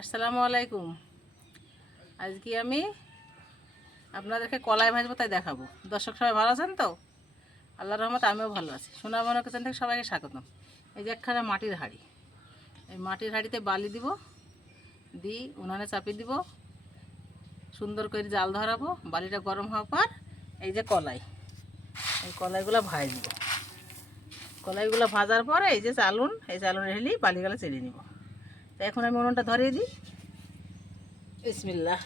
আসসালামু আলাইকুম। আজকে আমি আপনাদেরকে কলাই ভাজবো তাই দেখাবো। দর্শক সবাই ভালো আছেন তো? আল্লাহর রহমতে আমিও ভালো আছি। সোনা মনে কিচেন থেকে সবাইকে স্বাগতম। এই যে একখানা মাটির হাঁড়ি, এই মাটির হাঁড়িতে বালি দিব, দিই উনানে চাপিয়ে দিব, সুন্দর করে জাল ধরাবো। বালিটা গরম হওয়ার পর এই যে কলাই, এই কলাইগুলো ভাজব। কলাইগুলো ভাজার পরে এই যে চালুন, এই চালুনে ঢেলি বালিগুলো চেড়ে নিব। তো এখন আমি উনুনটা ধরিয়ে দিই। বিসমিল্লাহ।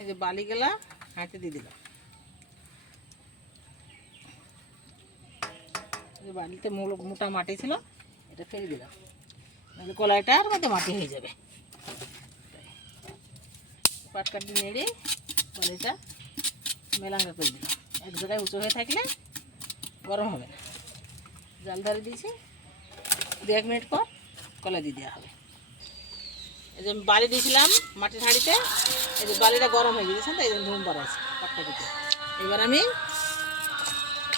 এই যে বালিগুলা হাঁড়িতে দিয়ে দিলাম। এই বালিতে মোটা মাটি ছিল, এটা ফেলে দিলাম, নাহলে কলাইটার মধ্যে মাটি হয়ে যাবে। পাটকাটি নেড়ে বালিটা মেলাঙ্গা করে দিলাম। এক জায়গায় উঁচু হয়ে থাকলে গরম হবে না। জাল ধরে দিয়েছি, 2-1 মিনিট পর কলাই দিয়ে দেওয়া হবে। এই যে বালি দিয়েছিলাম মাটির হাঁড়িতে, এই যে বালিটা গরম হয়ে গিয়েছে তো এই জন্য ধুম বাড়াইছে পাটকাটিতে। এবার আমি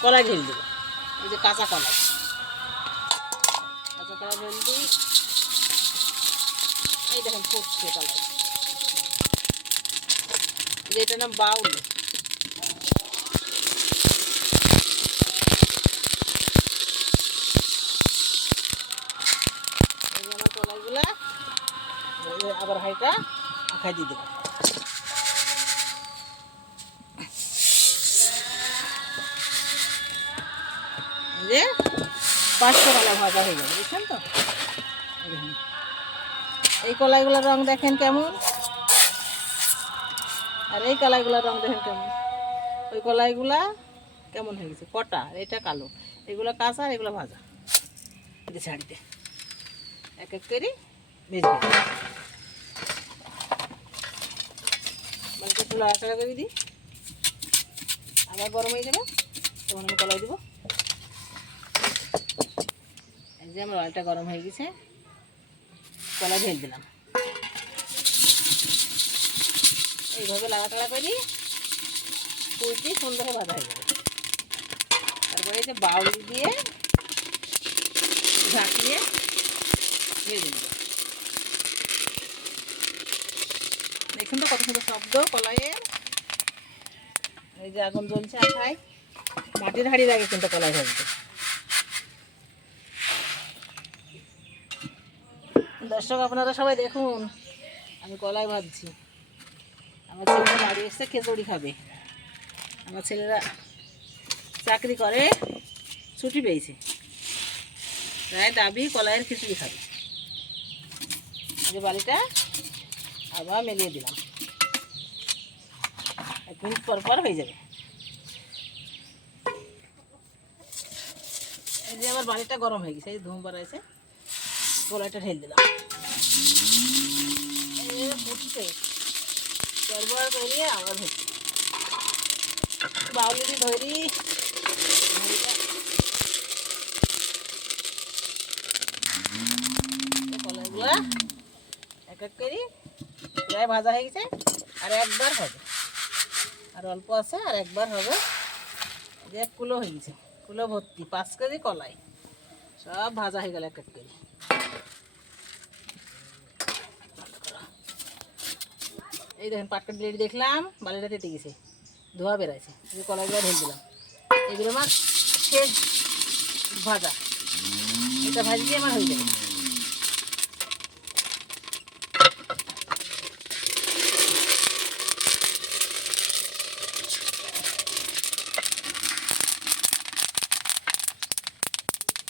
কলাই ঢেলে দেবো। এই যে কাঁচা কলাই ঢেলে দিই। এই দেখেন ফুটছে কলাই। এই যে এটার নাম বাউল। এই যে আমার কলাইগুলা আবার হাঁড়িটা আখাই দিয়ে দেবো। যে 500 কলা ভাজা হয়ে যাবে, বুঝছেন তো? এই কলাইগুলোর রং দেখেন কেমন, আর এই কলাইগুলোর রং দেখেন কেমন। ওই কলাইগুলা কেমন হয়ে গেছে কটা, এটা কালো, এগুলো কাঁচা, আর এগুলো ভাজা। শাড়িতে এক এক করে ভেজে একটু লাড়াচাড়া করে দিই, আবার গরম হয়ে যাবে তখন আমি কলাই দিব। এই যে আমার অয়েলটা গরম হয়ে গেছে, কলাই ঢেলে দিলাম। এইভাবে লাড়াচাড়া করি, পুঁটি সুন্দর ভাজা হয়ে যাবে। তারপরে এই যে বাউল দিয়ে ঝাঁকিয়ে ভেজে দেবো। দেখুন তো কত সুন্দর শব্দ কলাইয়ের। এই যে আগুন জ্বলছে আখায়। মাটির হাঁড়ি লাগে কিন্তু কলাই ভাজতে। দর্শক আপনারা সবাই দেখুন, আমি কলাই ভাজছি। আমার ছেলেরা বাড়ি এসে খিচুড়ি খাবে। আমার ছেলেরা চাকরি করে, ছুটি পেয়েছে, তাই দাবি কলাইয়ের খিচুড়ি খাবে। এই বালিটা আবার মেলিয়ে দিলাম, 1 মিনিট পর পর হয়ে যাবে। এই যে আমার বালিটা গরম হয়ে গেছে, এই ধুম বাড়াইছে, কলাইটা ঢেলে দিলাম। ফুটছে চরবার করিয়ে আবার হচ্ছে বাউলি ধরি। কলাইগুলা এক এক করি প্রায় ভাজা হয়ে গেছে, আর একবার হবে, আর অল্প আছে, আর একবার হবে। যে 1 কিলো হয়ে গেছে, কিলো ভর্তি 5 কেজি কলাই সব ভাজা হয়ে গেল এক এক করে। এই দেখেন পাটকাটি রেডি, দেখলাম বালিটা তেতে গেছে, ধোয়া বেড়াইছে। এই কলাইগুলো ঢেলে দিলাম। এগুলো আমার শেষ ভাজা, এটা ভাজি দিয়ে আমার হয়ে যাবে।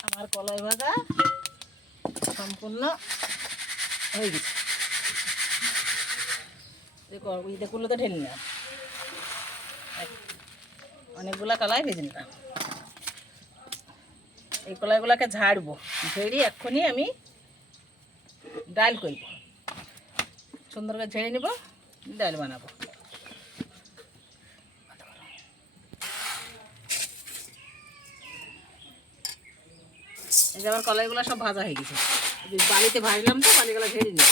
আমার কলাই ভাজা সম্পূর্ণ হয়ে গেছে। দেখুন তো ঢেলে নিলাম, অনেকগুলা কলাই ভেজে নিলাম। এই কলাইগুলোকে ঝাড়বো, ঝেড়ে এক্ষুনি আমি ডাল করব। সুন্দর করে ঝেড়ে নেব, ডাল বানাবো। এই যে আমার কলাইগুলো সব ভাজা হয়ে গেছে, বালিতে ভাজলাম তো, বালিগুলো ঝেড়ে নিব,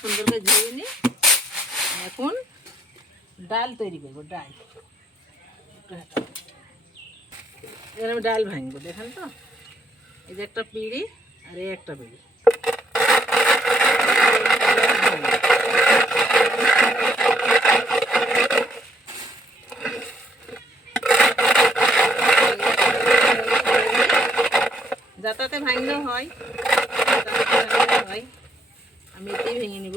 সুন্দর করে ঝেড়ে নিই। এখন ডাল তৈরি করবো। ডাল এবার আমি ডাল ভাঙবো, দেখেন তো। এই যে একটা পিঁড়ি, আর এই একটা পিঁড়ি, ভাঙবো। যাতাতে ভাঙলেও হয়, আমি এতেই ভেঙে নিব।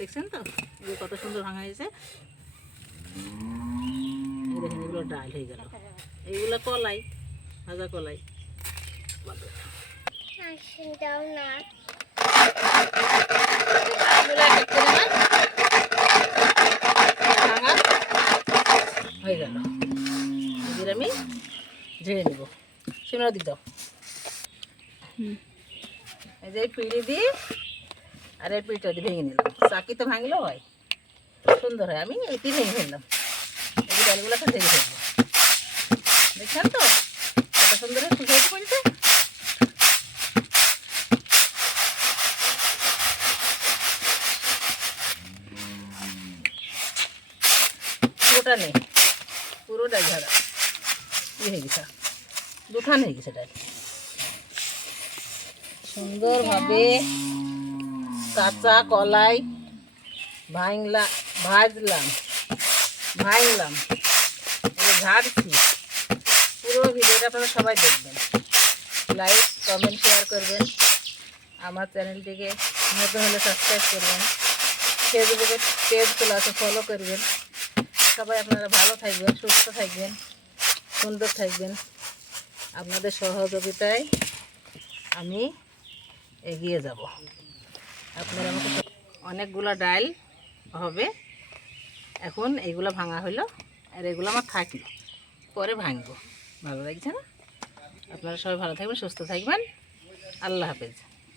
দেখছেন তো এগুলো কত সুন্দর ভাঙা হয়েছে। দেখেন এগুলো ডাল হয়ে গেল, এইগুলো কলাই, ভাজা কলাই। হয়ে গেল, এদের আমি ঝেড়ে নেব। সিমরা দিত এই যে পিঁড়ি দিই আর এই পিঁড়িটা দিয়ে ভেঙে নিলাম। চাকি তো ভাঙলেও হয়, সুন্দর হয়। আমি এটি ভেঙে ফেললাম, এই ডালগুলোকে ভেঙে ফেলবো। দেখছেন তো কত সুন্দর শুকিয়ে পড়ছে। পুরোটা নেই, পুরোটাই ঝাড়া হয়ে গেছে, দুখান হয়ে গেছে ডাল। সুন্দরভাবে কাঁচা কলাই ভাজলাম, ঝাড়ছি। পুরো ভিডিওটা আপনারা সবাই দেখবেন, লাইক কমেন্ট শেয়ার করবেন, আমার চ্যানেলটিকে নতুন হলে সাবস্ক্রাইব করবেন, ফেসবুকে পেজ খোলা আছে ফলো করবেন। সবাই আপনারা ভালো থাকবেন, সুস্থ থাকবেন, সুন্দর থাকবেন। আপনাদের সহযোগিতায় আমি এগিয়ে যাব। আপনারা আমাকে অনেকগুলো ডাল হবে, এখন এইগুলো ভাঙা হলো আর এগুলো আমার থাকলো, পরে ভাঙবো। ভালো লাগছে না? আপনারা সবাই ভালো থাকবেন, সুস্থ থাকবেন। আল্লাহ হাফেজ।